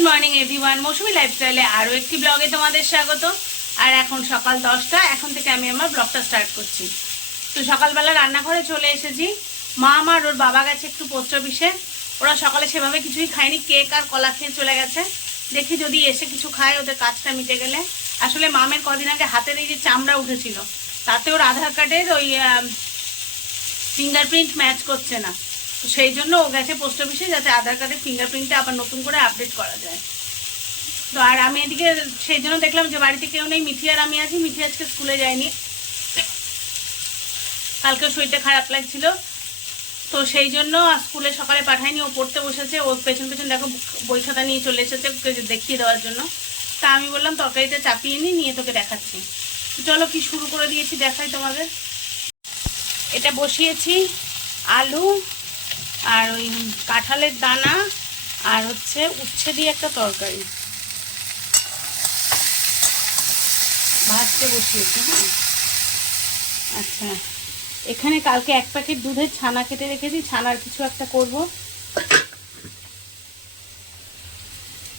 Good morning everyone মৌসুমি লাইফস্টাইলে আরও একটি ব্লগে তোমাদের স্বাগত। আর এখন সকাল দশটা, এখন থেকে আমি আমার ব্লগটা স্টার্ট করছি। তো সকালবেলা রান্নাঘরে চলে এসেছি। মা আমার, ওর বাবা গেছে একটু পোস্ট অফিসে ওরা সকালে সেভাবে কিছুই খায়নি কেক আর কলা খেয়ে চলে গেছে। দেখি যদি এসে কিছু খায়, ওদের কাজটা মিটে গেলে। আসলে মামের কদিন আগে হাতের এই যে চামড়া উঠেছিল, তাতে ওর আধার কার্ডের ওই ফিঙ্গারপ্রিন্ট ম্যাচ করছে না। তো সেই জন্য ও গেছে পোস্ট অফিসে যাতে আধার কার্ডের ফিঙ্গারপ্রিন্টটা আবার নতুন করে আপডেট করা যায়। তো আর আমি এদিকে সেই জন্য দেখলাম যে বাড়িতে কেউ নেই মিঠি আর আমি আছি। মিঠি আজকে স্কুলে যায়নি। কালকে শরীরটা খারাপ লাগছিল। তো সেই জন্য স্কুলে সকালে পাঠায়নি, ও পড়তে বসেছে। ও পেছন পেছন দেখো বই খাতা নিয়ে চলে এসেছে দেখিয়ে দেওয়ার জন্য। তা আমি বললাম, তরকারিটা চাপিয়ে নিই নিয়ে তোকে দেখাচ্ছি। তো চলো কি শুরু করে দিয়েছি দেখাই তোমাদের। এটা বসিয়েছি, আলু আর ওই কাঁঠালের দানা আর হচ্ছে উচ্ছে দিয়ে একটা তরকারি। ভাজতে বসিয়েছি হ্যাঁ? আচ্ছা। এখানে কালকে এক প্যাকেট দুধের ছানা কেটে রেখেছি, ছানার কিছু একটা করব।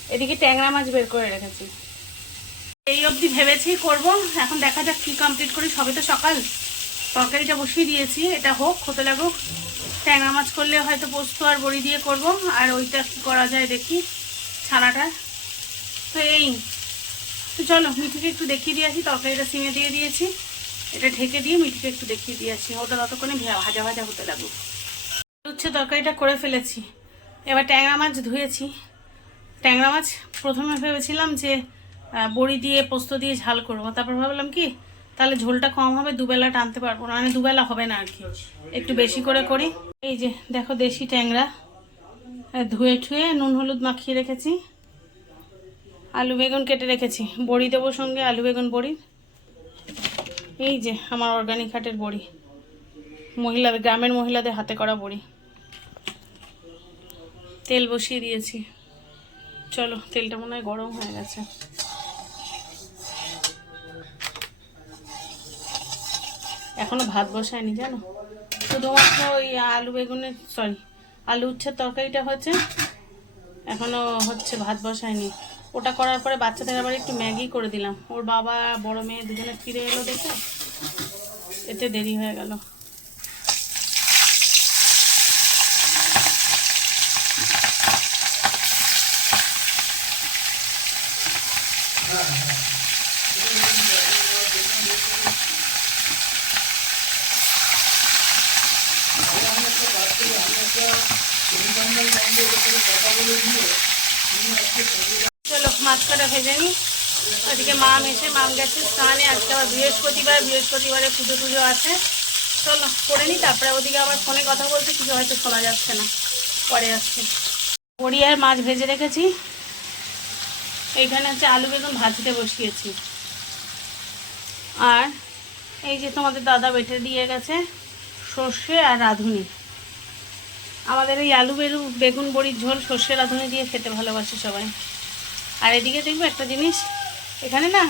এদিকে ট্যাংরা মাছ বের করে রেখেছি। এই অবধি ভেবেছি করব। এখন দেখা যাক কি কমপ্লিট করি। সবে তো সকাল। তরকারিটা বসিয়ে দিয়েছি। এটা হোক, হতে লাগুক। ট্যাংরা মাছ করলে হয়তো পোস্ত আর বড়ি দিয়ে করব, আর ওইটা কি করা যায় দেখি, ছানাটা। তো এই, তো চলো, মিঠিকে একটু দেখিয়ে দিয়ে আসি, তরকারিটা সিমে দিয়ে দিয়েছি। এটা ঢেকে দিয়ে মিঠিকে একটু দেখিয়ে দিয়ে আসি, ওটা ততক্ষণে ভাজা ভাজা হতে লাগুক উচ্ছে তরকারিটা করে ফেলেছি। এবার ট্যাংরা মাছ ধুয়েছি। ট্যাংরা মাছ প্রথমে ভেবেছিলাম যে বড়ি দিয়ে পোস্ত দিয়ে ঝাল করব, তারপর ভাবলাম কি তাহলে ঝোলটা কম হবে, দুবেলা টানতে পারব না। মানে দুবেলা হবে না আর কি। একটু বেশি করে করি। এই যে, দেখো দেশি ট্যাংরা। ধুয়ে ঠুয়ে নুন হলুদ মাখিয়ে রেখেছি। আলু বেগুন কেটে রেখেছি। বড়ি দেবো সঙ্গে, আলু বেগুন বড়ি। এই যে, আমার অর্গানিক হাটের বড়ি। মহিলাদের, গ্রামের মহিলাদের হাতে করা বড়ি। তেল বসিয়ে দিয়েছি। চলো, তেলটা মনে হয় গরম হয়ে গেছে। এখনও ভাত বসায়নি, জানো? শুধুমাত্র ওই আলু বেগুনের সরি আলু উচ্ছের তরকারিটা হচ্ছে এখনও হচ্ছে ভাত বসায়নি। ওটা করার পরে বাচ্চাদের আবার একটু ম্যাগি করে দিলাম। ওর বাবা, বড় মেয়ে দুজনে ফিরে এলো দেখে। এতে দেরি হয়ে গেল। চলো, মাছ কটা ভেজে নিই। ওদিকে মাম এসে, মাম গেছে স্নানে, আজকে আবার বৃহস্পতিবার, বৃহস্পতিবারে পুজো টুজো আছে। চলো, করে নিই, তারপরে ওদিকে আবার ফোনে কথা বলতে কিছু হয়তো শোনা যাচ্ছে না। পরে আসছে। বড়ি মাছ ভেজে রেখেছি। এইখানে হচ্ছে আলু বেগুন ভাজতে বসিয়েছি। আর এই যে তোমাদের দাদা বেটে দিয়ে গেছে, সর্ষে আর রাঁধুনি। আমাদের এই আলু বেরু বেগুন, বড়ির ঝোল, সর্ষে, রাঁধুনি দিয়ে খেতে ভালোবাসে সবাই। আর এদিকে দেখব একটা জিনিস, এখানে না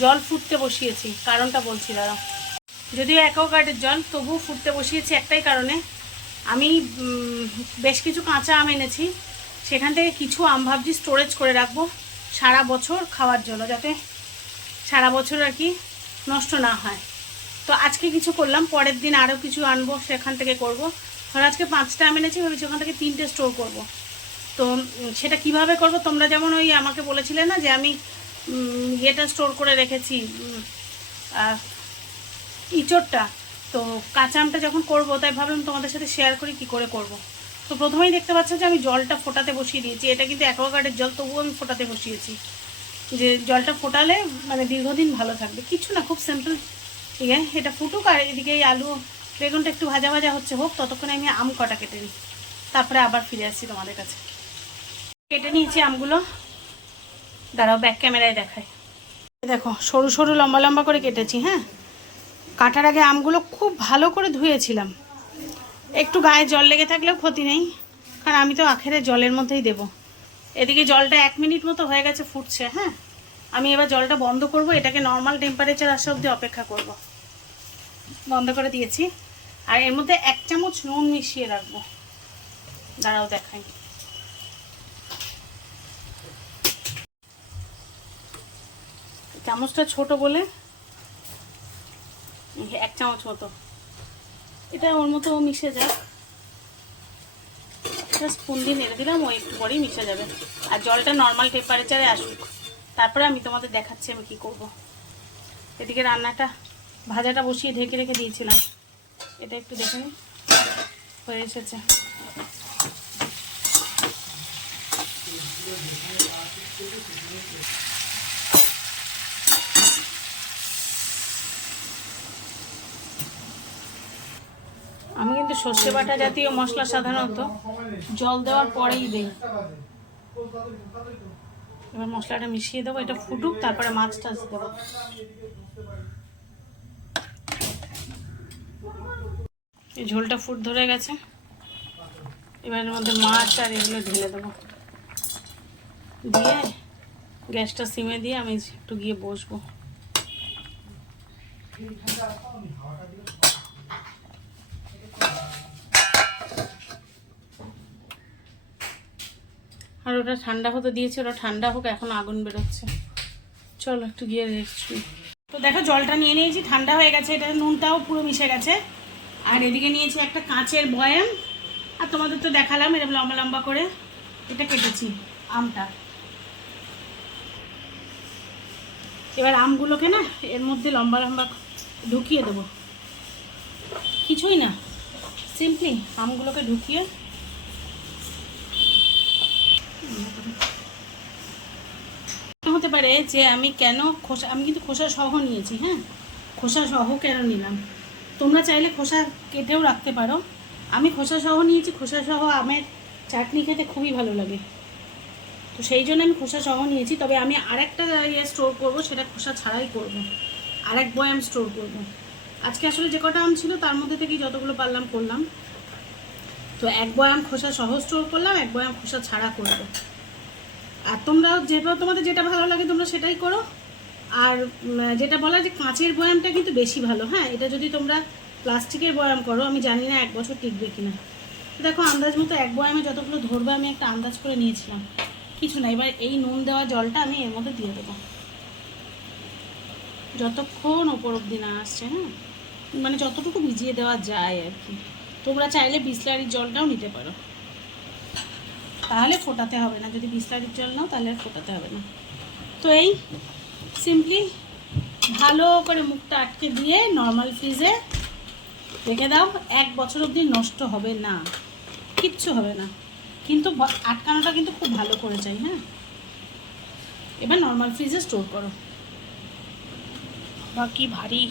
জল ফুটতে বসিয়েছি, কারণটা বলছি দাদা যদিও অ্যাকোয়াগার্ডের জল, তবুও ফুটতে বসিয়েছি একটাই কারণে। আমি বেশ কিছু কাঁচা আম এনেছি, সেখান থেকে কিছু আম ভাবছি স্টোরেজ করে রাখব, সারা বছর খাওয়ার জন্য, যাতে সারা বছর আর কি নষ্ট না হয়। তো আজকে কিছু করলাম, পরের দিন আরও কিছু আনব, সেখান থেকে করব। ধর আজকে পাঁচটা আমি এনেছি, ভেবেছি ওখান থেকে তিনটে স্টোর করব। তো সেটা কীভাবে করব? তোমরা যেমন ওই আমাকে বলেছিলে না যে আমি ইয়েটা স্টোর করে রেখেছি ইঁচড়টা। তো কাঁচা আমটা যখন করব, তাই ভাবলাম তোমাদের সাথে শেয়ার করি কি করে করব। তো প্রথমেই দেখতে পাচ্ছ যে আমি জলটা ফোটাতে বসিয়ে দিয়েছি। এটা কিন্তু অ্যাকোয়াগার্ডের জল, তবুও আমি ফোটাতে বসিয়েছি। যে জলটা ফোটালে মানে দীর্ঘদিন ভালো থাকবে। কিছু না, খুব সিম্পল ঠিক আছে? এটা ফুটুক আর এদিকে এই আলু বেগুনটা একটু ভাজা ভাজা হচ্ছে, হোক, ততক্ষণে আমি আম কটা কেটে নিই। তারপরে আবার ফিরে আসছি তোমাদের কাছে। কেটে নিয়েছি আমগুলো। দাঁড়াও ব্যাক ক্যামেরায় দেখায় দেখো, সরু সরু, লম্বা লম্বা করে কেটেছি হ্যাঁ? কাটার আগে আমগুলো খুব ভালো করে ধুয়েছিলাম। একটু গায়ে জল লেগে থাকলেও ক্ষতি নেই, কারণ আমি তো আখেরে জলের মধ্যেই দেব। এদিকে জলটা এক মিনিট মতো হয়ে গেছে, ফুটছে হ্যাঁ? আমি এবার জলটা বন্ধ করব, এটাকে নর্মাল টেম্পারেচার আসা অবধি অপেক্ষা করব। বন্ধ করে দিয়েছি। আর এর মধ্যে এক চামচ নুন মিশিয়ে রাখব। দাঁড়াও দেখাই। চামচটা ছোট বলে এক চামচ মতো। এটা ওর মতো মিশে যাক। স্পুন দিয়ে নেড়ে দিলাম ওই একটু পরেই মিশে যাবে। আর জলটা নর্মাল টেম্পারেচারে আসুক। তারপরে আমি তোমাদের দেখাচ্ছি আমি কি করব। এদিকে রান্নাটা ভাজাটা বসিয়ে ঢেকে রেখে দিয়েছিলাম। এটা একটু দেখে নিই হয়ে এসেছে। আমি কিন্তু সর্ষে বাটা জাতীয় মশলা সাধারণত জল দেওয়ার পরেই দিই। এবার মশলাটা মিশিয়ে দেবো, এটা ফুটুক, তারপরে মাছটা দেবো। এই ঝোলটা ফুট ধরে গেছে। এবার মধ্যে মাছ আর এগুলো ঢেলে দেবো। দিয়ে গ্যাসটা সিমে দিয়ে আমি একটু গিয়ে বসবো। আর ওটা ঠান্ডা হতে দিয়েছে, ওটা ঠান্ডা হোক, এখন আগুন বেরোচ্ছে। চলো একটু গিয়ে রেস্ট তো দেখো, জলটা নিয়ে নিয়েছি, ঠান্ডা হয়ে গেছে এটা নুনটাও পুরো মিশে গেছে। আর এদিকে নিয়েছি একটা কাঁচের বয়াম। আর তোমাদের তো দেখালাম এরকম লম্বা লম্বা করে। এটা কেটেছি, আমটা। এবার আমগুলোকে না, এর মধ্যে লম্বা লম্বা ঢুকিয়ে দেবো। কিছুই না সিম্পলি আমগুলোকে ঢুকিয়ে। হতে পারে যে আমি কেন খোসা, আমি কিন্তু খোসা সহ নিয়েছি হ্যাঁ? খোসা সহ কেন নিলাম? তোমরা চাইলে খোসা কেটেও রাখতে পারো। আমি খোসা সহ নিয়েছি, খোসা সহ আমের চাটনি খেতে খুবই ভালো লাগে। তো সেই জন্য আমি খোসা সহ নিয়েছি, তবে আমি আরেকটা ইয়ে স্টোর করব, সেটা খোসা ছাড়াই করব। আরেক বয়াম স্টোর করব। আজকে আসলে যে কটা আম ছিল, তার মধ্যে থেকেই যতগুলো পারলাম করলাম। তো এক বয়াম খোসা সহ স্টোর করলাম, এক বয়াম খোসা ছাড়া করব। আর তোমরা যেভাবে তোমাদের যেটা ভালো লাগে, তোমরা সেটাই করো। আর যেটা বলা যে কাঁচের বয়ামটা কিন্তু বেশি ভালো হ্যাঁ? এটা যদি তোমরা প্লাস্টিকের বয়াম করো, আমি জানি না এক বছর টিকবে কিনা। দেখো, আন্দাজ মতো এক বয়ামে যতগুলো ধরবে, আমি একটা আন্দাজ করে নিয়েছিলাম। কিছু না, এবার এই নুন দেওয়া জলটা আমি এর মধ্যে দিয়ে দেবো। যতক্ষণ ওপর অব্দি না আসছে হ্যাঁ? মানে যতটুকু ভিজিয়ে দেওয়া যায় আর কি। তোমরা চাইলে বিসলারির জলটাও নিতে পারো। তাহলে ফোটাতে হবে না। যদি বিসলারির জল নাও, তাহলে ফোটাতে হবে না। তো এই সিম্পলি ভালো করে মুখটা আটকে দিয়ে নর্মাল ফ্রিজে রেখে দাও। এক বছর অবধি নষ্ট হবে না। কিচ্ছু হবে না। কিন্তু আটকানোটা কিন্তু খুব ভালো করে চাই হ্যাঁ? এবার নর্মাল ফ্রিজে স্টোর করো। বা কি ভারী।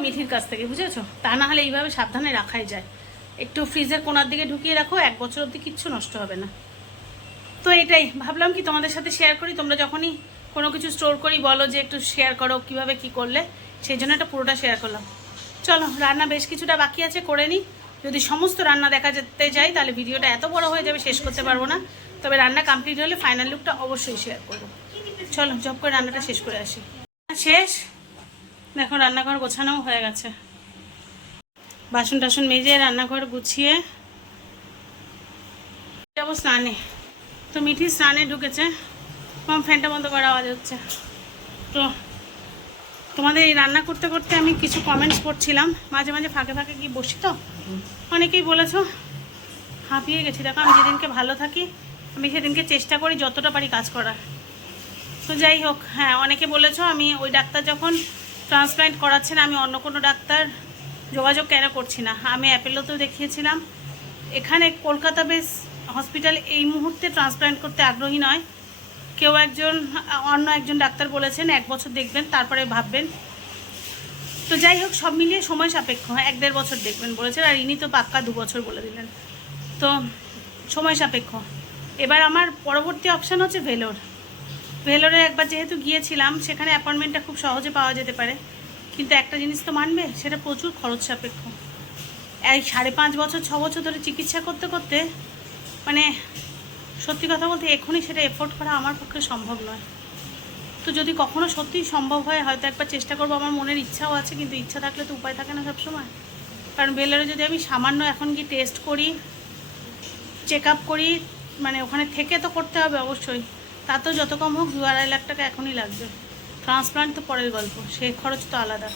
মিঠির কাছ থেকে, বুঝেছ? তা না হলে এইভাবে সাবধানে রাখাই যায়। একটু ফ্রিজের কোনার দিকে ঢুকিয়ে রাখো, এক বছর অবধি কিচ্ছু নষ্ট হবে না। তো এটাই, ভাবলাম কি তোমাদের সাথে শেয়ার করি, তোমরা যখনই কোনো কিছু স্টোর করি বলো যে একটু শেয়ার করো, কীভাবে কি করলে? সেই জন্য এটা পুরোটা শেয়ার করলাম। চলো, রান্না বেশ কিছুটা বাকি আছে, করে নিই। যদি সমস্ত রান্না দেখা যেতে যাই, তাহলে ভিডিওটা এত বড় হয়ে যাবে, শেষ করতে পারব না। তবে রান্না কমপ্লিট হলে ফাইনাল লুকটা অবশ্যই শেয়ার করব। চলো জব করে রান্নাটা শেষ করে আসি। শেষ? দেখো, রান্নাঘর গোছানোও হয়ে গেছে। বাসন টাসন মেজে রান্নাঘর গুছিয়ে যাব স্নানে। তো মিঠি স্নানে ঢুকেছে। মাম ফ্যানটা বন্ধ করা আওয়াজ হচ্ছে। তো তোমাদের এই রান্না করতে করতে আমি কিছু কমেন্টস পড়ছিলাম। মাঝে মাঝে ফাঁকে ফাঁকে গিয়ে বসি তো। অনেকেই বলেছ, হাঁপিয়ে গেছি। দেখো, আমি যেদিনকে ভালো থাকি, আমি সেদিনকে চেষ্টা করি যতটা পারি কাজ করার। তো যাই হোক হ্যাঁ অনেকে বলেছ, আমি ওই ডাক্তার যখন ট্রান্সপ্লান্ট করাচ্ছেন আমি অন্য কোনো ডাক্তার যোগাযোগ কেন করছি না? আমি অ্যাপেলোতেও দেখিয়েছিলাম। এখানে কলকাতা বেস হসপিটাল এই মুহূর্তে ট্রান্সপ্লান্ট করতে আগ্রহী নয়। কেউ একজন, অন্য একজন ডাক্তার বলেছেন, এক বছর দেখবেন, তারপরে ভাববেন। তো যাই হোক, সব মিলিয়ে সময় সাপেক্ষ, এক দেড় বছর দেখবেন বলেছেন, আর ইনি তো পাক্কা দু বছর বলে দিলেন। তো সময় সাপেক্ষ। এবার আমার পরবর্তী অপশান হচ্ছে ভেলোর। ভেলোরে একবার যেহেতু গিয়েছিলাম, সেখানে অ্যাপয়েন্টমেন্টটা খুব সহজে পাওয়া যেতে পারে। কিন্তু একটা জিনিস তো মানবে, সেটা প্রচুর খরচ সাপেক্ষ। এই সাড়ে পাঁচ বছর, ছ বছর ধরে চিকিৎসা করতে করতে মানে সত্যি কথা বলতে এখনই সেটা এফোর্ড করা আমার পক্ষে সম্ভব নয়। তো যদি কখনো সত্যিই সম্ভব হয়, হয়তো একবার চেষ্টা করব। আমার মনের ইচ্ছাও আছে, কিন্তু ইচ্ছা থাকলে তো উপায় থাকে না সবসময়। কারণ বেলারে যদি আমি সামান্য এখন গিয়ে টেস্ট করি চেক আপ করি মানে ওখানে থেকে তো করতে হবে অবশ্যই। তাতেও যত কম হোক দু আড়াই লাখ টাকা এখনই লাগবে। ট্রান্সপ্লান্ট তো পরের গল্প সেই খরচ তো আলাদা।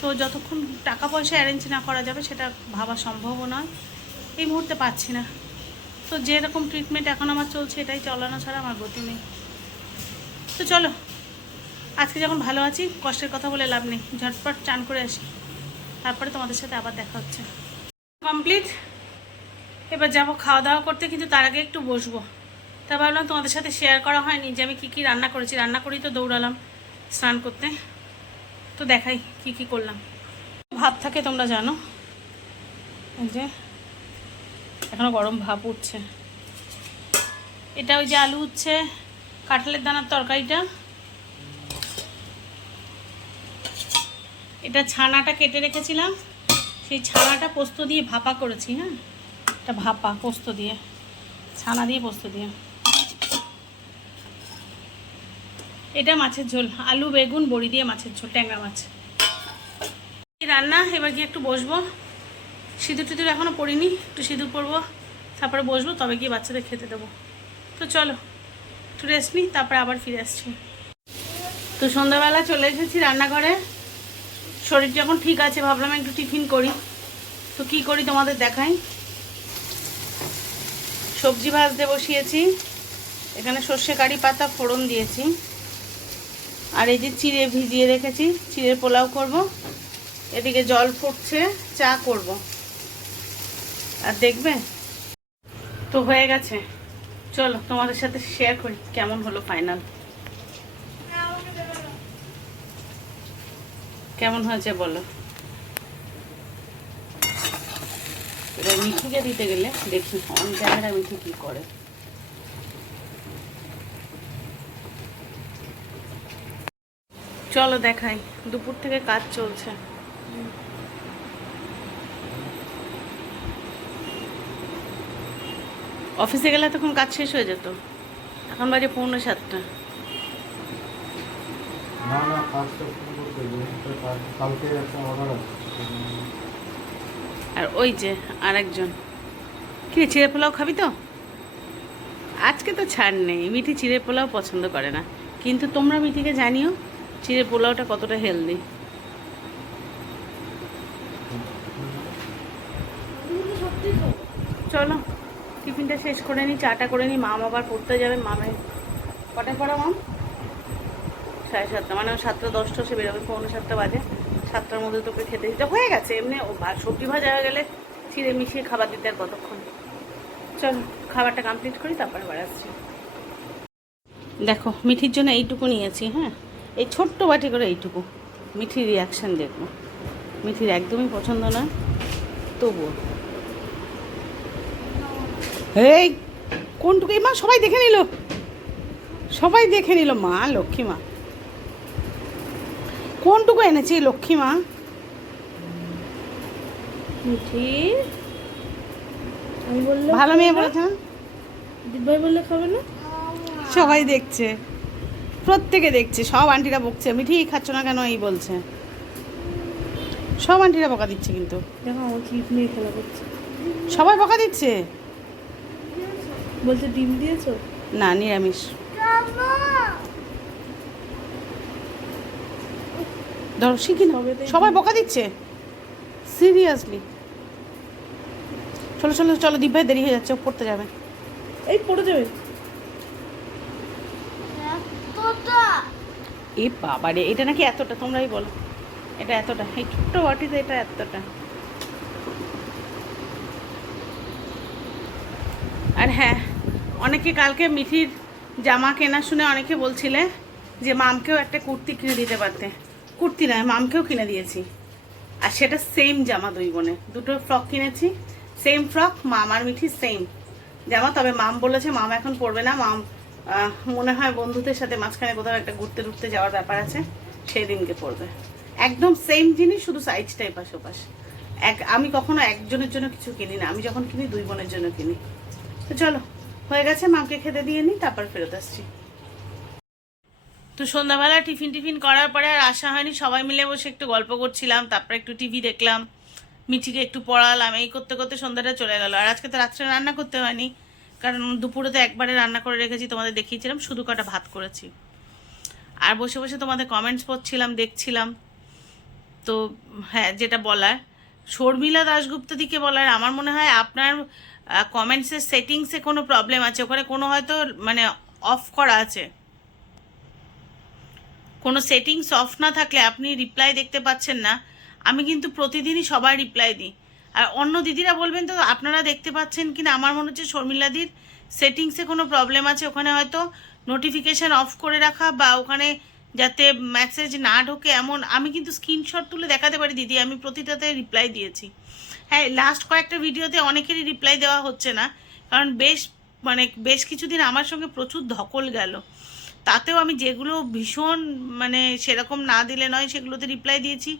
তো যতক্ষণ টাকা পয়সা অ্যারেঞ্জ না করা যাবে, সেটা ভাবা সম্ভবও নয়। এই মুহূর্তে পাচ্ছি না। তো যেরকম ট্রিটমেন্ট এখন আমার চলছে, এটাই চলানো ছাড়া আমার গতি নেই। তো চলো, আজকে যখন ভালো আছি, কষ্টের কথা বলে লাভ নেই। ঝটপট চান করে আসি। তারপরে তোমাদের সাথে আবার দেখা হচ্ছে। কমপ্লিট এবার যাব খাওয়া দাওয়া করতে, কিন্তু তার আগে একটু বসবো। তা ভাবলাম তোমাদের সাথে শেয়ার করা হয়নি যে আমি কী কী রান্না করেছি। রান্না করেই তো দৌড়ালাম স্নান করতে। তো দেখাই কি কি করলাম। ভাত থাকে তোমরা জানো। যে এখনও গরম ভাপ উঠছে। এটা ওই যে আলু উঠছে কাঁঠালের দানার তরকারিটা। এটা ছানাটা কেটে রেখেছিলাম। সেই ছানাটা পোস্ত দিয়ে ভাপা করেছি হ্যাঁ? এটা ভাপা, পোস্ত দিয়ে। ছানা দিয়ে পোস্ত দিয়ে। এটা মাছের ঝোল, আলু, বেগুন, বড়ি দিয়ে মাছের ঝোল, ট্যাংরা মাছ। রান্না, এবার গিয়ে একটু বসবো। সিঁদুর টিঁদুর এখনও পড়িনি, একটু সিঁদুর পরবো, তারপরে বসবো, তবে গিয়ে বাচ্চাদের খেতে দেবো। তো চলো, একটু রেস্ট নিই তারপরে আবার ফিরে আসছি। তো সন্ধ্যাবেলা চলে এসেছি রান্নাঘরে। শরীর যখন ঠিক আছে, ভাবলাম একটু টিফিন করি। তো কি করি তোমাদের দেখাই। সবজি ভাজতে বসিয়েছি, এখানে সর্ষে কারি পাতা ফোড়ন দিয়েছি। আর এই যে চিড়ে ভিজিয়ে রেখেছি, চিড়ের পোলাও করব। এদিকে জল ফুটছে, চা করব। আর দেখবে? তো হয়ে গেছে। চলো, তোমাদের সাথে শেয়ার করি কেমন হলো ফাইনাল কেমন হয়েছে বলো? এবার মিঠিকে দিতে গেলে দেখি অন ক্যামেরা মিঠি কি করে। চলো দেখাই, দুপুর থেকে কাজ চলছে। অফিসে গেলে তখন কাজ শেষ হয়ে যেত। এখন বাজে পৌনে সাতটা। না না কাজটা শুরু করতে হবে। একটা কাজ কালকে একটা অর্ডার আর ওই যে আরেকজন। কি রে, চিড়ে পোলাও খাবি তো? আজকে তো ছাড় নেই। মিঠি চিড়ে পোলাও পছন্দ করে না। কিন্তু তোমরা মিঠিকে জানিও চিড়ে পোলাওটা কতটা হেলদি চলো। টিফিনটা শেষ করে নিই চাটা করে নিই মাম আবার পড়তে যাবে মামে কটায় পড়া মাম? সাড়ে সাতটা মানে সাতটা দশটা, সে বেরোবে পৌনে সাতটা বাজে। সাতটার মধ্যে তোকে খেতে দিতে হয়ে গেছে, এমনি সবজি ভাজা হয়ে গেলে ছিঁড়ে মিশিয়ে খাবার দিতে আর কতক্ষণ? চলো, খাবারটা কমপ্লিট করি, তারপরে বাড়াচ্ছি দেখো, মিঠির জন্য এইটুকু নিয়েছি হ্যাঁ? এই ছোট্ট বাটি করে এইটুকু। মিঠির রিয়াকশান দেখব। মিঠির একদমই পছন্দ নয় তবুও। এই কোনটুকু? এই মা সবাই দেখে নিল। সবাই দেখে নিল মা লক্ষ্মী মা। কোনটুকু এনেছি লক্ষ্মী মা? মিঠি? ভালো মেয়ে বলেছে না দিদিভাই বললে খাবে না? সবাই দেখছে। প্রত্যেকে দেখছে সব আন্টিরা বকছে আমি ঠিক খাচ্ছ না কেন? এই বলছে। সব আন্টিরা বকা দিচ্ছে কিন্তু। দেখো আমার ক্লিপ নিয়ে খেলা করছে। সবাই বকা দিচ্ছে? বলছে ডিম দিয়েছ? না নিরামিষ। ধরো শিখি না? সবাই বকা দিচ্ছে? সিরিয়াসলি চলো চলো চলো দিব্যাই দেরি হয়ে যাচ্ছে ও পড়তে যাবে। এই পড়ে যাবে। এ বাবা রে এটা নাকি এতটা? তোমরাই বলো। এটা এতটা? এই ছোট্ট বাটিতে এটা এতটা? আর হ্যাঁ অনেকে কালকে মিঠির জামা কেনা শুনে অনেকে বলছিলে যে মামকেও একটা কুর্তি কিনে দিতে পারতে। কুর্তি নয়, মামকেও কিনে দিয়েছি। আর সেটা সেম জামা দুই বোনে। দুটো ফ্রক কিনেছি সেম ফ্রক মাম আর মিঠি সেম জামা। তবে মাম বলেছে, মাম এখন পরবে না। মাম মনে হয় বন্ধুদের সাথে মাঝখানে কোথাও একটা ঘুরতে ঘুরতে যাওয়ার ব্যাপার আছে সেই দিনকে একদম সেম জিনিস, শুধু সাইজটাই এপাশ ওপাশ এক, আমি কখনো একজনের জন্য কিছু কিনি না। আমি যখন কিনি, দুই বোনের জন্য কিনি। তো চলো হয়ে গেছে, মাকে খেতে দিয়ে নিই তারপর ফেরত আসছি। তো সন্ধ্যাবেলা টিফিন টিফিন করার পরে আর আসা হয়নি, সবাই মিলে বসে একটু গল্প করছিলাম, তারপরে একটু টিভি দেখলাম, মিঠিকে একটু পড়ালাম, এই করতে করতে সন্ধ্যাটা চলে গেল। আর আজকে তো রাত্রে রান্না করতে হয়নি, কারণ দুপুরে তো একবারে রান্না করে রেখেছি, তোমাদের দেখিয়েছিলাম, শুধু কটা ভাত করেছি। আর বসে বসে তোমাদের কমেন্টস পড়ছিলাম, দেখছিলাম। তো হ্যাঁ যেটা বলার, শর্মিলা দাশগুপ্ত দিকে বলার, আমার মনে হয় আপনার কমেন্টসের সেটিংসে কোনো প্রবলেম আছে? ওখানে কোনো হয়তো মানে অফ করা আছে। কোনো সেটিংস অফ না থাকলে আপনি রিপ্লাই দেখতে পাচ্ছেন না। আমি কিন্তু প্রতিদিনই সবার রিপ্লাই দিই। আর অন্য দিদিরা বলবেন তো, আপনারা দেখতে পাচ্ছেন কি না আমার মনে হচ্ছে শর্মিলাদির সেটিংসে কোনো প্রবলেম আছে। ওখানে হয়তো নোটিফিকেশান অফ করে রাখা বা ওখানে যাতে মেসেজ না ঢোকে এমন। আমি কিন্তু স্ক্রিনশট তুলে দেখাতে পারি দিদি। আমি প্রতিটাতে রিপ্লাই দিয়েছি। হ্যাঁ লাস্ট কয়েকটা ভিডিওতে অনেকেরই রিপ্লাই দেওয়া হচ্ছে না। কারণ বেশ মানে বেশ কিছুদিন আমার সঙ্গে প্রচুর ধকল গেল। তাতেও আমি যেগুলো ভীষণ মানে সেরকম না দিলে নয়, সেগুলোতে রিপ্লাই দিয়েছি।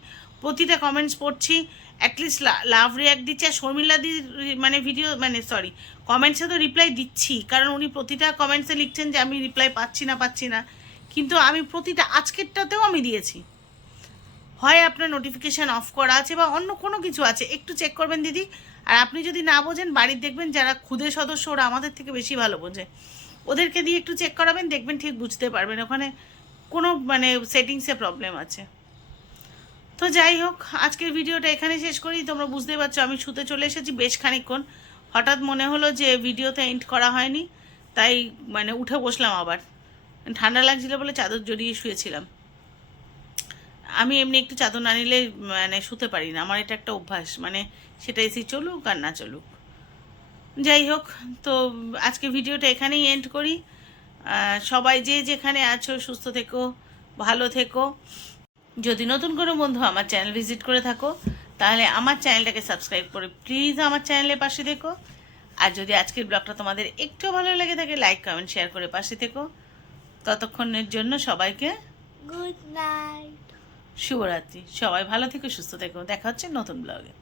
প্রতিটা কমেন্টস পড়ছি। অ্যাটলিস্ট লাভ রিয়াক্ট দিচ্ছি। আর শর্মিলা শর্মিলাদির মানে ভিডিও মানে সরি কমেন্টসে তো রিপ্লাই দিচ্ছি। কারণ উনি প্রতিটা কমেন্টসে লিখছেন যে, আমি রিপ্লাই পাচ্ছি না পাচ্ছি না। কিন্তু আমি প্রতিটা, আজকেরটাতেও আমি দিয়েছি। হয় আপনার নোটিফিকেশান অফ করা আছে বা অন্য কোনো কিছু আছে, একটু চেক করবেন দিদি। আর আপনি যদি না বোঝেন, বাড়ির দেখবেন যারা খুদে সদস্য, ওরা আমাদের থেকে বেশি ভালো বোঝে। ওদেরকে দিয়ে একটু চেক করাবেন, দেখবেন ঠিক বুঝতে পারবেন। ওখানে কোনো মানে সেটিংসে প্রবলেম আছে। তো যাই হোক, আজকের ভিডিওটা এখানে শেষ করি। তোমরা বুঝতে পারছ, আমি শুতে চলে এসেছি বেশ খানিকক্ষণ। হঠাৎ মনে হলো যে ভিডিওতে এন্ড করা হয়নি, তাই মানে উঠে বসলাম আবার। ঠান্ডা লাগছিল বলে চাদর জড়িয়ে শুয়েছিলাম। আমি এমনি একটু চাদর না নিলে মানে শুতে পারি না। আমার এটা একটা অভ্যাস। মানে সেটা এসি চলুক আর না চলুক। যাই হোক, তো আজকে ভিডিওটা এখানেই এন্ড করি। সবাই যে যেখানে আছো, সুস্থ থেকো, ভালো থেকো। যদি নতুন কোনো বন্ধু আমার চ্যানেল ভিজিট করে থাকো, তাহলে আমার চ্যানেলটাকে সাবস্ক্রাইব করে প্লিজ আমার চ্যানেলের পাশে দেখো আর যদি আজকের ব্লগটা তোমাদের একটু ভালো লেগে থাকে লাইক কমেন্ট শেয়ার করে পাশে থেকো। ততক্ষণের জন্য সবাইকে গুড নাইট শুভরাত্রি। সবাই ভালো থেকো সুস্থ থেকো। দেখা হচ্ছে নতুন ব্লগে।